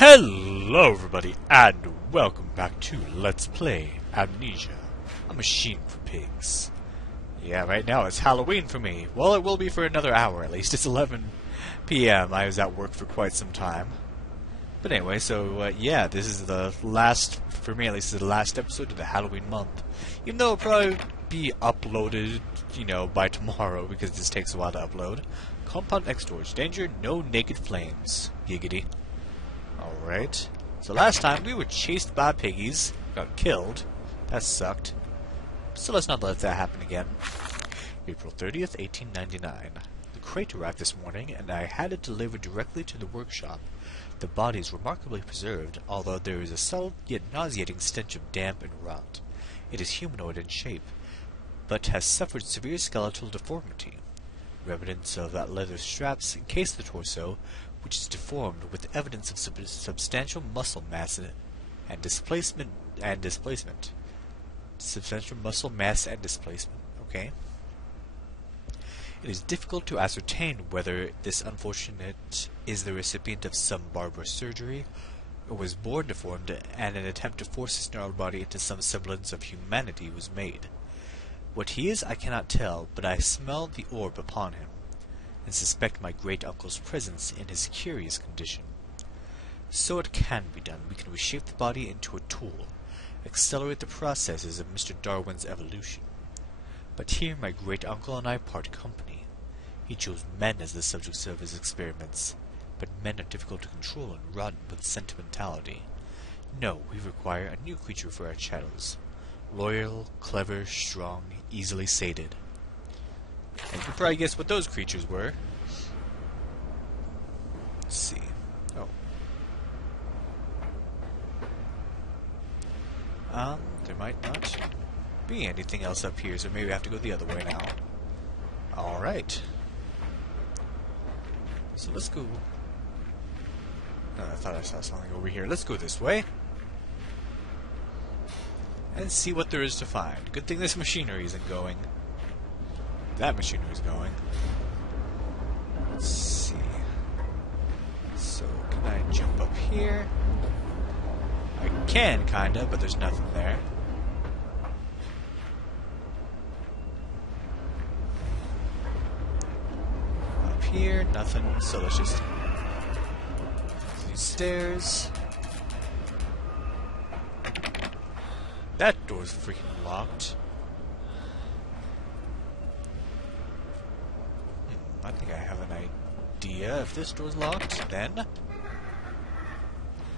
Hello everybody, and welcome back to Let's Play Amnesia, a machine for pigs. Yeah, right now it's Halloween for me. Well, it will be for another hour at least. It's 11 p.m. I was at work for quite some time. But anyway, so yeah, this is the last, for me at least, the last episode of the Halloween month. Even though it'll probably be uploaded, you know, by tomorrow, because this takes a while to upload. Compound X storage. Danger, no naked flames. Giggity. Alright. So last time we were chased by piggies. Got killed. That sucked. So let's not let that happen again. April 30th, 1899. The crate arrived this morning, and I had it delivered directly to the workshop. The body is remarkably preserved, although there is a subtle yet nauseating stench of damp and rot. It is humanoid in shape, but has suffered severe skeletal deformity. Remnants of that leather straps encase the torso, which is deformed with evidence of substantial muscle mass and displacement. Substantial muscle mass and displacement. Okay. It is difficult to ascertain whether this unfortunate is the recipient of some barbarous surgery, or was born deformed, and an attempt to force his gnarled body into some semblance of humanity was made. What he is I cannot tell, but I smell the orb upon him, and suspect my great-uncle's presence in his curious condition. So it can be done. We can reshape the body into a tool, accelerate the processes of Mr. Darwin's evolution. But here my great-uncle and I part company. He chose men as the subjects of his experiments, but men are difficult to control and rotten with sentimentality. No, we require a new creature for our chattels. Loyal, clever, strong, easily sated. And you can probably guess what those creatures were. Let's see. Oh. There might not be anything else up here, so maybe I have to go the other way now. Alright. So let's go. I thought I saw something over here. Let's go this way. And see what there is to find. Good thing this machinery isn't going. That machinery is going. Let's see. So, can I jump up here? I can, kinda, but there's nothing there. Up here, nothing. So let's just... these stairs. That door's freaking locked. I think I have an idea. If this door's locked, then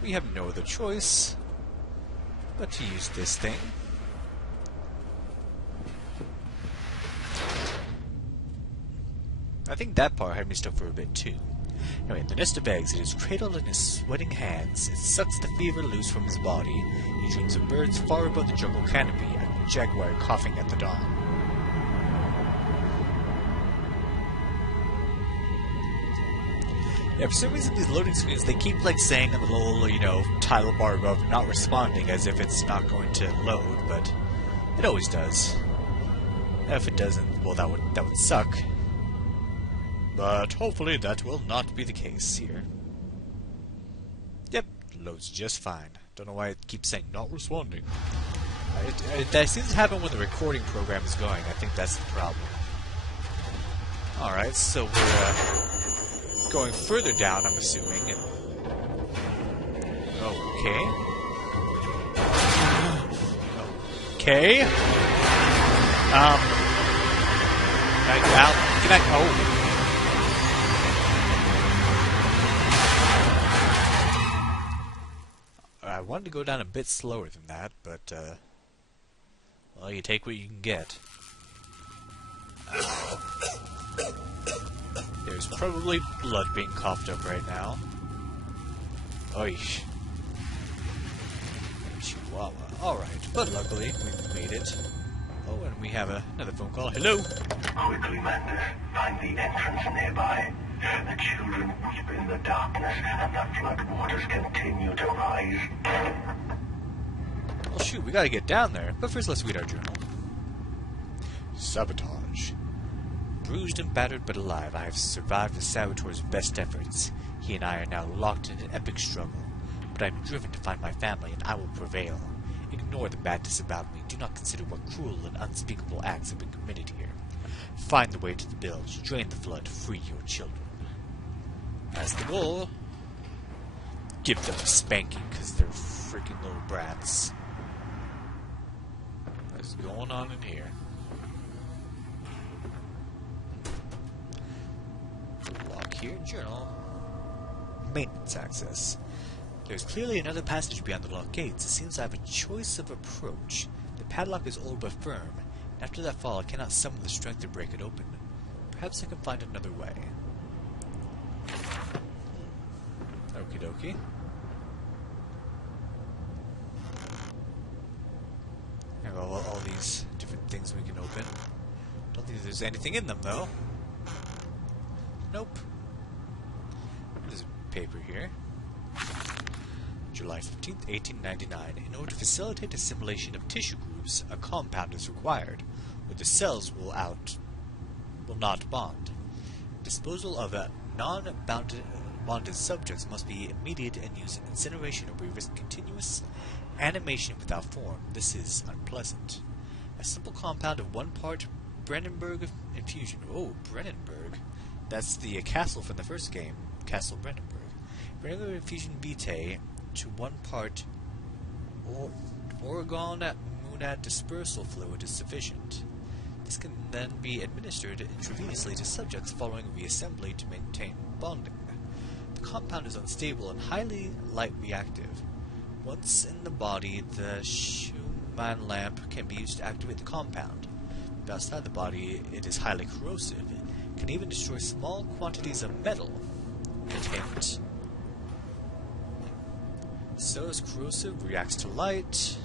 we have no other choice but to use this thing. I think that part had me stuck for a bit too. Anyway, the nest of eggs, it is cradled in his sweating hands. It sucks the fever loose from his body. He dreams of birds far above the jungle canopy, and a jaguar coughing at the dawn. Yeah, for some reason these loading screens, they keep like saying on the little, you know, title bar above, not responding, as if it's not going to load, but it always does. And if it doesn't, well, that would suck. But hopefully that will not be the case here. Yep, loads just fine. Don't know why it keeps saying not responding. That seems to happen when the recording program is going. I think that's the problem. Alright, so we're going further down, I'm assuming. And... okay. Okay. Can I... oh. I wanted to go down a bit slower than that, but, well, you take what you can get. There's probably blood being coughed up right now. Oish. Chihuahua. Alright, but luckily, we've made it. Oh, and we have another phone call. Hello? Quickly, Mandus. Find the entrance nearby. The children weep in the darkness, and the floodwaters continue to rise. Well, shoot, we gotta get down there. But first, let's read our journal. Sabotage. Bruised and battered but alive, I have survived the saboteur's best efforts. He and I are now locked in an epic struggle. But I am driven to find my family, and I will prevail. Ignore the madness about me. Do not consider what cruel and unspeakable acts have been committed here. Find the way to the bilge, drain the flood, free your children. That's the goal. Give them a spanking, because they're freaking little brats. What's going on in here? Lock here, journal. Maintenance access. There's clearly another passage beyond the locked gates. It seems I have a choice of approach. The padlock is old but firm, and after that fall I cannot summon the strength to break it open. Perhaps I can find another way. Okie dokie. There are all these different things we can open. Don't think there's anything in them, though. Nope. There's a paper here. July 15th, 1899. In order to facilitate assimilation of tissue groups, a compound is required, or the cells will not bond. Disposal of non-bonded subjects must be immediate and use incineration, or we risk continuous animation without form. This is unpleasant. A simple compound of 1 part Brennenburg infusion. Oh, Brennenburg. That's the castle from the first game. Castle Brennenburg. Brennenburg infusion vitae to 1 part Oregon monad dispersal fluid is sufficient. This can then be administered intravenously to subjects following reassembly to maintain bonding. The compound is unstable and highly light reactive. Once in the body, the Schumann lamp can be used to activate the compound. But outside the body, it is highly corrosive. It can even destroy small quantities of metal. Hint. So is corrosive, reacts to light.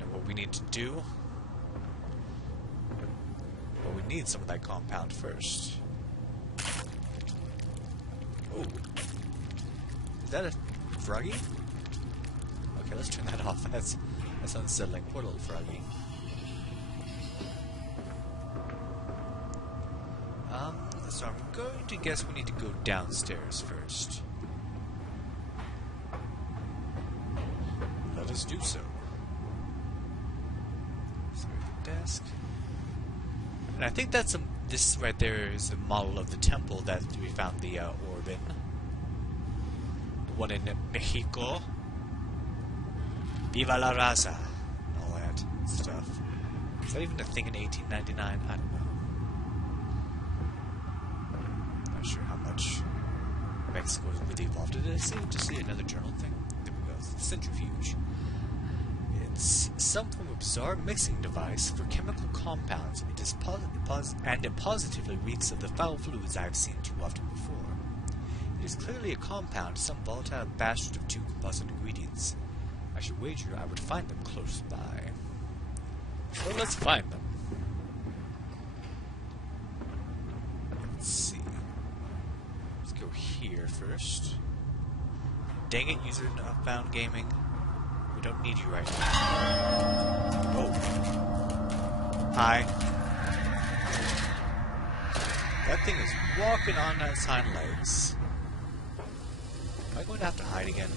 And what we need to do... Well, we need some of that compound first. Oh. Is that a froggy? Okay, let's turn that off. That's unsettling. Poor little froggy. So I'm going to guess we need to go downstairs first. Let us do so. Desk. And I think that's this right there is the model of the temple that we found the orb in. The one in Mexico. Viva la raza. And all that stuff. Is that even a thing in 1899? I don't know. Not sure how much Mexico has really evolved. Did I see another journal thing? There we go. It's the centrifuge. It's some form of bizarre mixing device for chemical compounds. It is it positively reeks of the foul fluids I have seen too often before. It is clearly a compound, some volatile bastard of 2 composite ingredients. I should wager I would find them close by. So let's find them. Let's see. Let's go here first. Dang it, user not found gaming. We don't need you right now. Oh. Hi. That thing is walking on its hind legs. Am I going to have to hide again?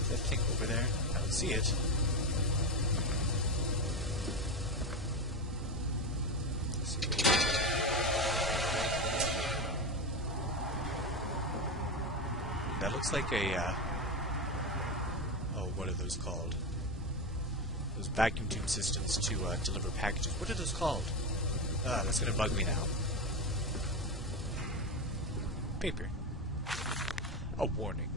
Is that thing over there? I don't see it. Let's see. That looks like a, what are those called? Those vacuum tube systems to deliver packages. What are those called? That's gonna bug me now. Paper. A warning.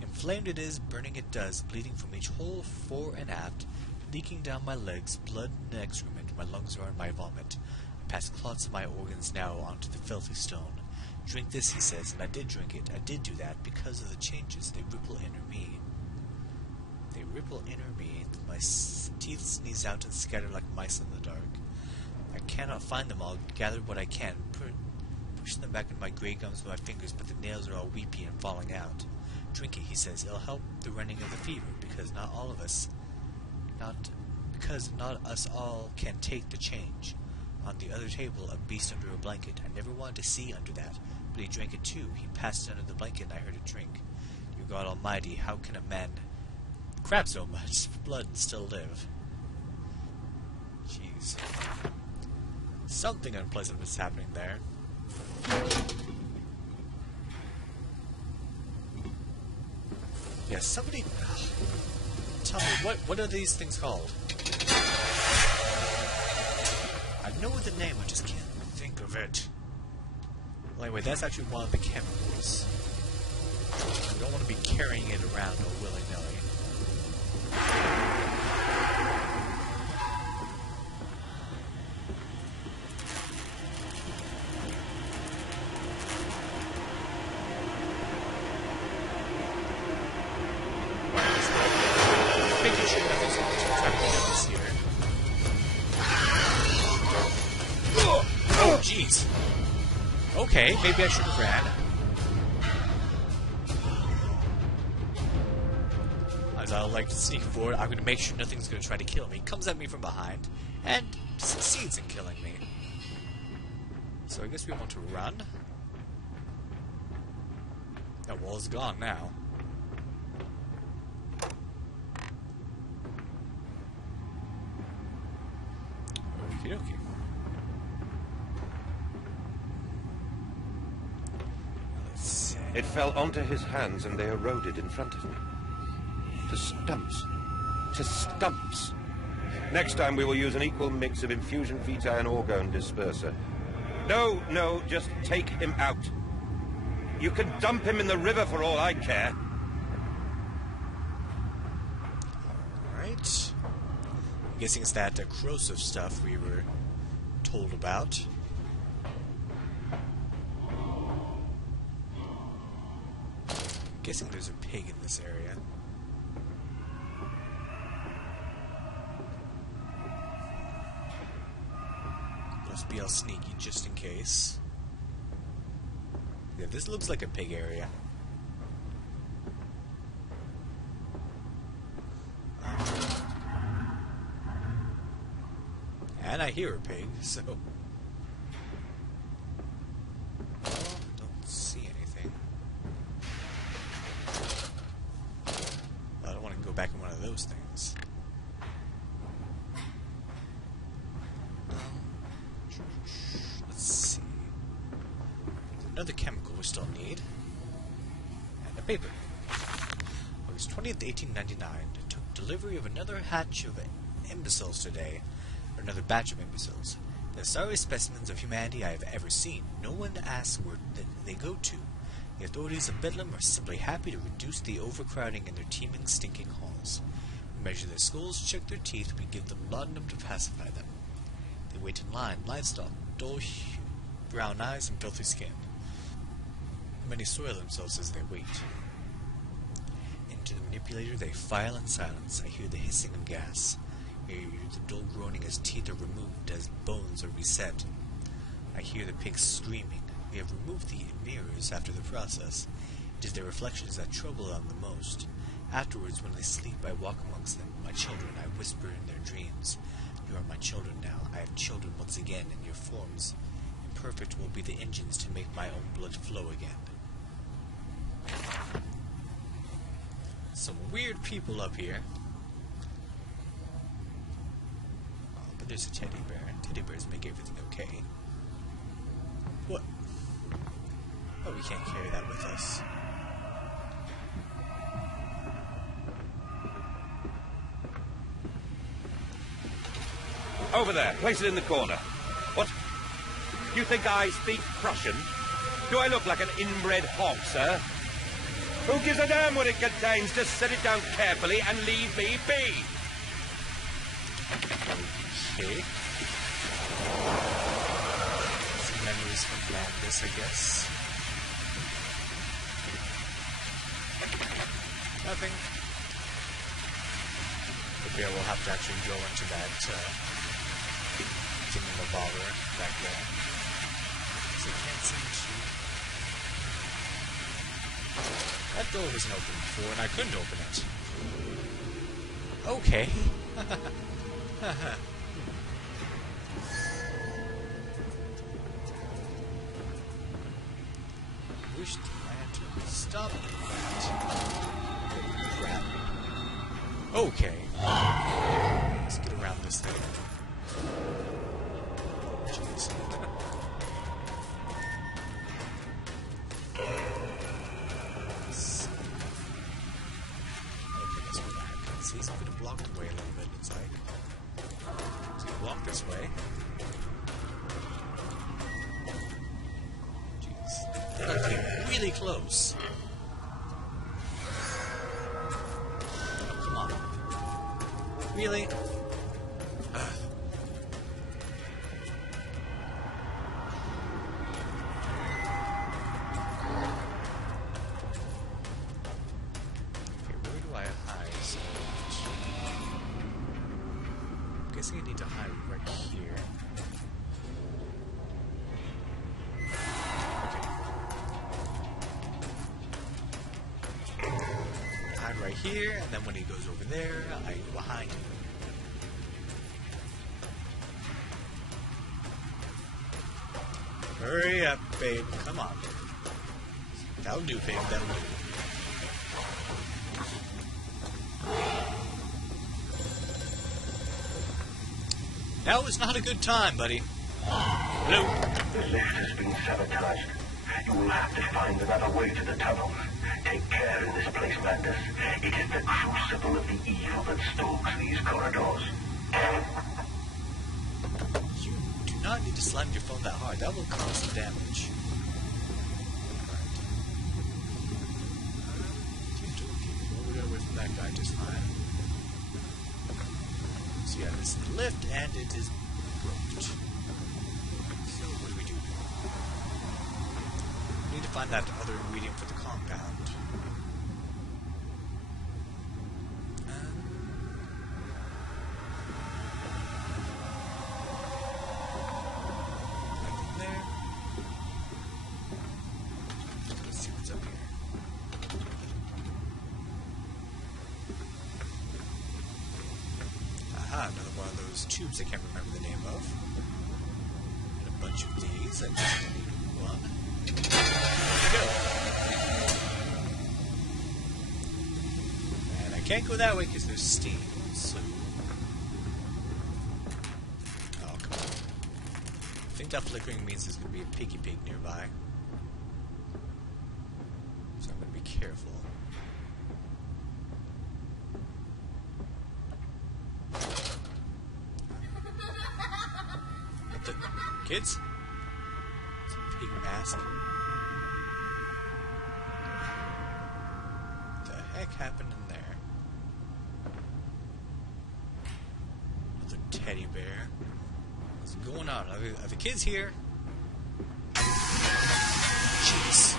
Inflamed it is, burning it does, bleeding from each hole fore and aft, leaking down my legs, blood and excrement, my lungs are in my vomit. I pass clots of my organs now onto the filthy stone. Drink this, he says, and I did drink it. I did do that because of the changes. They ripple inner me. They ripple inner me. My teeth sneeze out and scatter like mice in the dark. I cannot find them all. Gather what I can. Push them back in my grey gums with my fingers, but the nails are all weepy and falling out. Drink it, he says. It'll help the running of the fever, because not us all can take the change. On the other table, a beast under a blanket. I never wanted to see under that, but he drank it too. He passed it under the blanket and I heard it drink. Your God almighty, how can a man crap so much blood and still live? Jeez. Something unpleasant was happening there. Yeah, somebody... tell me, what are these things called? I know the name, I just can't think of it. Well, anyway, that's actually one of the chemicals. We don't want to be carrying it around all willy-nilly. Making sure nothing's going to try to kill us here. Oh, jeez. Okay, maybe I should have ran. As I like to sneak forward, I'm going to make sure nothing's going to try to kill me. He comes at me from behind, and succeeds in killing me. So I guess we want to run. That wall's gone now. Okie dokie. Let's see. It fell onto his hands and they eroded in front of me. To stumps. To stumps. Next time we will use an equal mix of infusion vitae and orgone disperser. No, just take him out. You can dump him in the river for all I care. Alright. I'm guessing it's that corrosive stuff we were told about. I'm guessing there's a pig in this area. Let's be all sneaky just in case. Yeah, this looks like a pig area. And I hear a pig, so... don't see anything. I don't want to go back in one of those things. Let's see. There's another chemical we still need. And a paper. August 20th, 1899. Took delivery of another hatch of imbeciles today. Or another batch of imbeciles. The sorriest specimens of humanity I have ever seen. No one asks where they go to. The authorities of Bedlam are simply happy to reduce the overcrowding in their teeming, stinking halls. We measure their skulls, check their teeth, we give them laudanum to pacify them. They wait in line, livestock, dull brown eyes and filthy skin. Many soil themselves as they wait. Into the manipulator they file in silence. I hear the hissing of gas. I hear the dull groaning as teeth are removed, as bones are reset. I hear the pigs screaming. We have removed the mirrors after the process. It is their reflections that trouble them the most. Afterwards, when they sleep, I walk amongst them. My children, I whisper in their dreams. You are my children now. I have children once again, and your forms, imperfect, will be the engines to make my own blood flow again. Some weird people up here. Oh, but there's a teddy bear. Teddy bears make everything okay. What? Oh, we can't carry that with us. Over there, place it in the corner. What? You think I speak Prussian? Do I look like an inbred hog, sir? Who gives a damn what it contains? Just set it down carefully and leave me be. Okay. Some memories from Mandus, I guess. Nothing. Maybe I will have to actually go into that thingamabobber back there. So I can't seem to... That door wasn't open before, and I couldn't open it. Okay. Wish the lantern would stop that. Okay. Let's get around this thing. Jeez. See, he's going to block the way a little bit, it's like. He's going to block this way. Jeez. That came really close. Oh, come on. Really? I guess I need to hide right here. Okay. Hide right here, and then when he goes over there, I go behind him. Hurry up, babe. Come on. That'll do, babe. That'll do. Now is not a good time, buddy. Hello? The lift has been sabotaged. You will have to find another way to the tunnels. Take care in this place, Mandus. It is the crucible of the evil that stalks these corridors. You do not need to slam your phone that hard. That will cause some damage. Well, we got away from that guy just fine. So yeah, this is the lift, and it is broke. So what do? We need to find that other ingredient for the compound. Nothing there. Let's see what's up here. Another one of those tubes I can't remember the name of. And a bunch of these. I just need one. There we go. And I can't go that way because there's steam. So. Oh, come on. I think that flickering means there's going to be a piggy pig nearby. So I'm going to be careful. Kids? It's a pig mask. What the heck happened in there? Another teddy bear. What's going on? Are the kids here? Jeez.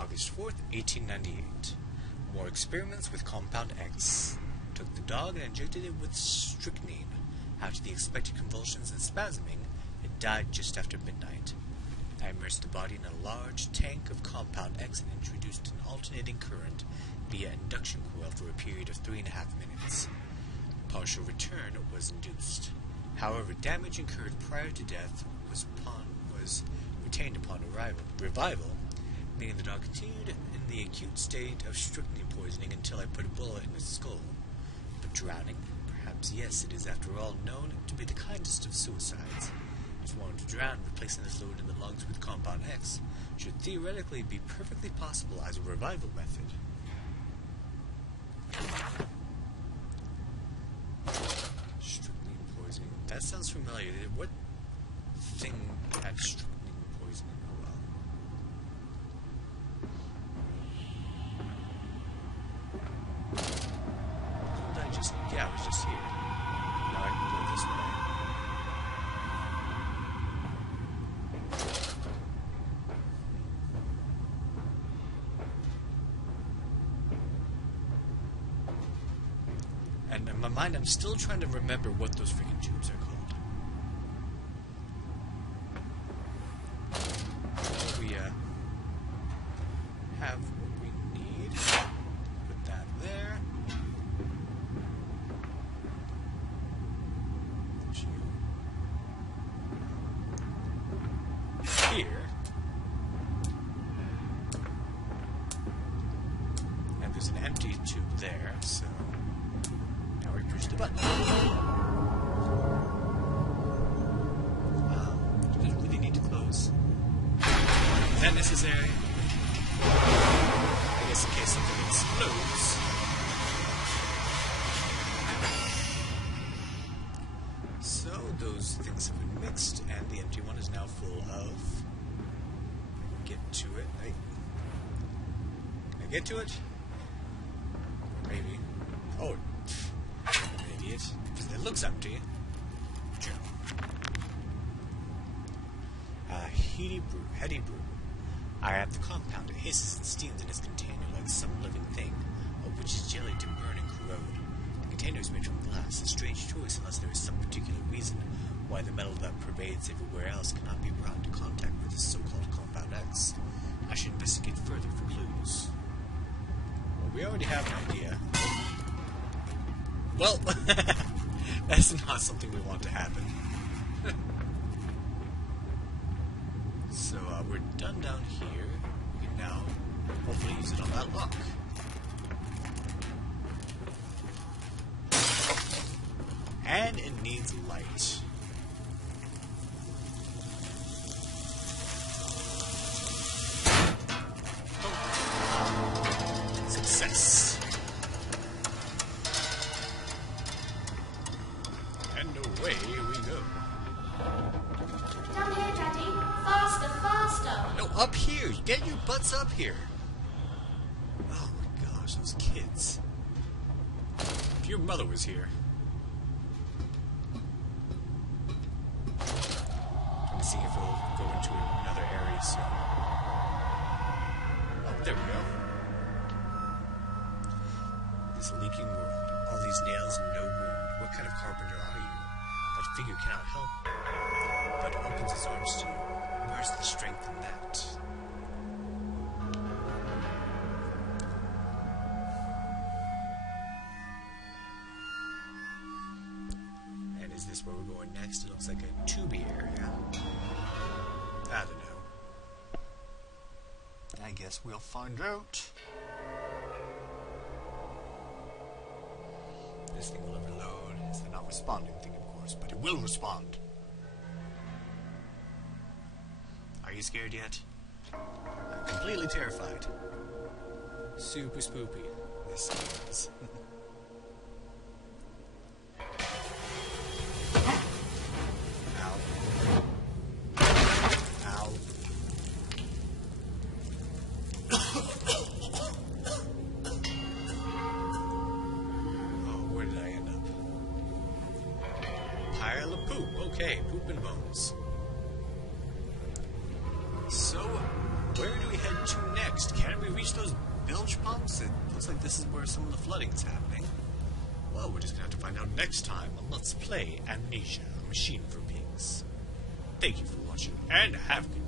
August 4th, 1898. More experiments with Compound X. Took the dog and injected it with strychnine. After the expected convulsions and spasming, it died just after midnight. I immersed the body in a large tank of Compound X and introduced an alternating current via induction coil for a period of 3.5 minutes. Partial return was induced. However, damage incurred prior to death was retained upon revival, meaning the dog continued in the acute state of strychnine poisoning until I put a bullet in its skull. But drowning? Perhaps yes, it is after all known to be the kindest of suicides. If one were to drown, replacing the fluid in the lungs with Compound X should theoretically be perfectly possible as a revival method. Strychnine poisoning. That sounds familiar. What thing had strychnine poisoning? Oh well. Yeah, I was just here. Now I can go this way. And in my mind, I'm still trying to remember what those freaking tubes are called. We have what we need. Put that there. button. Does it really need to close? Is that necessary? I guess in case something explodes. So those things have been mixed, and the empty one is now full of. Get to it. Can I get to it? Maybe. Oh, idiot. It looks empty. Sure. Heady brew. I have the compound. It hisses and steams in its container like some living thing, which is jelly to burn and corrode. The container is made from glass, a strange choice unless there is some particular reason why the metal that pervades everywhere else cannot be brought into contact with this so-called compound X. I should investigate further for clues. Well, we already have an idea. Well, that's not something we want to happen. So, we're done down here. We can now hopefully use it on that lock. And it needs light. Oh. Success. And away we go. Down here, Daddy. Faster, faster. No, up here. Get your butts up here. Oh my gosh, those kids. If your mother was here. Let me see if we'll go into another area soon. Oh, there we go. This leaking world. All these nails and no wound. What kind of carpenter are you? That figure cannot help but opens his arms to you. Where's the strength in that? And is this where we're going next? It looks like a tubey area. I don't know. I guess we'll find out. This thing will overload. It's the not responding thing, of course, but it will respond. Are you scared yet? I'm completely terrified. Super spoopy. This is. Ow. Ow. Oh, where did I end up? Pile of poop. Okay, poop and bones. So, where do we head to next? Can we reach those bilge pumps? It looks like this is where some of the flooding is happening. Well, we're just going to have to find out next time on Let's Play Amnesia, a Machine for Pigs. Thank you for watching, and have a good day.